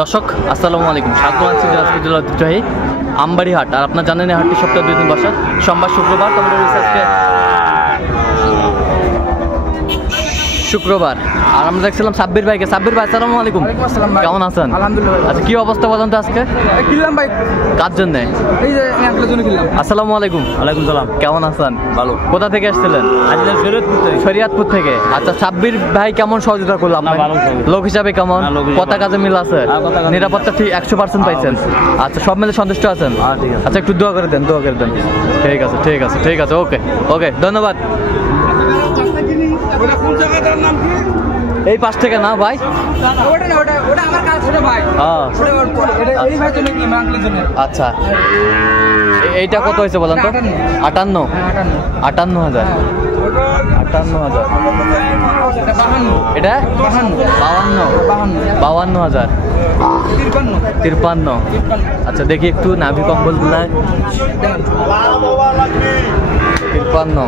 দর্শক আসসালামু আলাইকুম, স্বাগত আছি দিনাজপুর ঐতিহ্যবাহী আমবাড়ি হাট। আর আপনার জানেন এই হাটটি সপ্তাহে 2 দিন বসে, সোমবার শুক্রবার। তোমাদের আজকে শুক্রবার। আর আমরা দেখছিলাম সাব্বির ভাইকে। সাব্বির ভাই আসসালামু আলাইকুম, কেমন আছেন? আলহামদুলিল্লাহ। আচ্ছা, কি অবস্থা বলেন তো আজকে? কিনলাম ভাই। কার জন্য? এই যে আপনার জন্য কিনলাম। আসসালামু আলাইকুম। ওয়ালাইকুম সালাম। কেমন আছেন? ভালো। কোথা থেকে আসছিলেন? আসলে শরীয়তপুর থেকে। আচ্ছা, সাব্বির ভাই কেমন সহযোগিতা করলো আপনার? ভালো সহযোগিতা। লোক হিসাবে কেমন? হ্যাঁ, লোক হিসাবে কথা কাজে মিল আছে? হ্যাঁ, কথা কাজে নিরাপত্তা ঠিক 100% পাইছেন? আচ্ছা, সব মিলে সন্তুষ্ট আছেন? হ্যাঁ, ঠিক আছে। আচ্ছা, একটু দোয়া করে দেন, দোয়া করে দেন। ঠিক আছে, ঠিক আছে, ঠিক আছে। ওকে ওকে, ধন্যবাদ। এই পাশ থেকে না ভাই? ওটা না, ওটা আমার কাজ ছোট ভাই। হ্যাঁ, এই ভাই জন্য কি মাংসের জন্য। আচ্ছা। এইটা কত হয়েছে বলেন তো? 58। 58,000। 58,000। এটা 52,000। 53। আচ্ছা, দেখি একটু নাভি কম্বল গুলা। 53।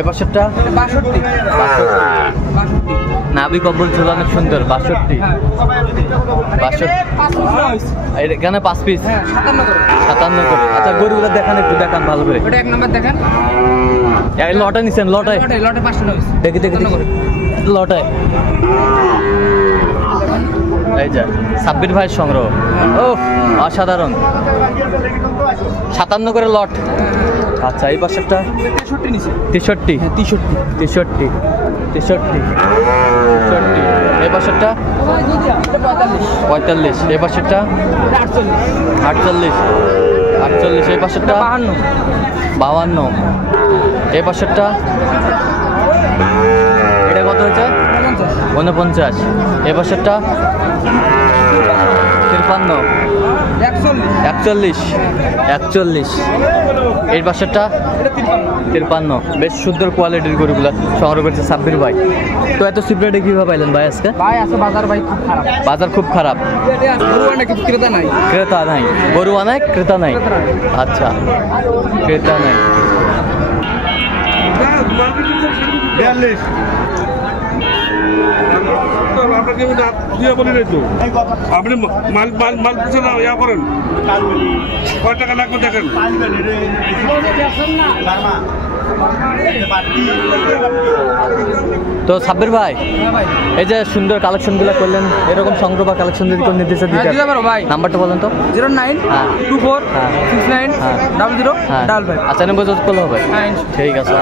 এপাশেরটা 62। নাভি কম্বল ছিল অনেক সুন্দর। 62। এখানে 5 পিস। 57 করে। আচ্ছা, গরুগুলো দেখান, একটু দেখান ভালো করে। ওটা 1 নাম্বার দেখেন। লটে নিছেন? লটে লটে 5 টাকা হইছে। দেখি দেখি দেখি লটে। এই যে সাব্বির ভাইয়ের সংগ্রহ। ও অসাধারণ। 57 করে লট। আচ্ছা, এই পাশেরটা 63 নিছে। 63। 63। এই পাশেরটা 45। এই পাশেরটা 48। এই পাশেরটা 52। এই পাশেরটা এটা কত হয়েছে? 49। এই পাশেরটা 53। 41। এই পাশেরটা 53। বেশ সুন্দর কোয়ালিটির গরুগুলো সংগ্রহ করেছে সাব্বির ভাই। তো এত সিপ্রেটে কিভাবে পাইলেন ভাই আজকে? ভাই আছে বাজার ভাই খুব খারাপ। বাজার খুব খারাপ। গরু অনেক ক্রেতা নাই। ক্রেতা নাই। গরু অনেক, ক্রেতা নাই। আচ্ছা, ক্রেতা নাই। 42 আপনাকে বলি নাই তো, আপনি মাল মাল মাল পিছনে না ইয়া করেন। কয় টাকা লাগবে দেখেন। তো সাব্বির ভাই, এই যে সুন্দর কালেকশনগুলো করলেন, এরকম সংগ্রহ বা কালেকশন যদি কোনো নির্দেশে দিতে ভাই নাম্বারটা বলেন তো। 0924690000। আচ্ছা, নম্বর যোগ করলে হবে। ঠিক আছে।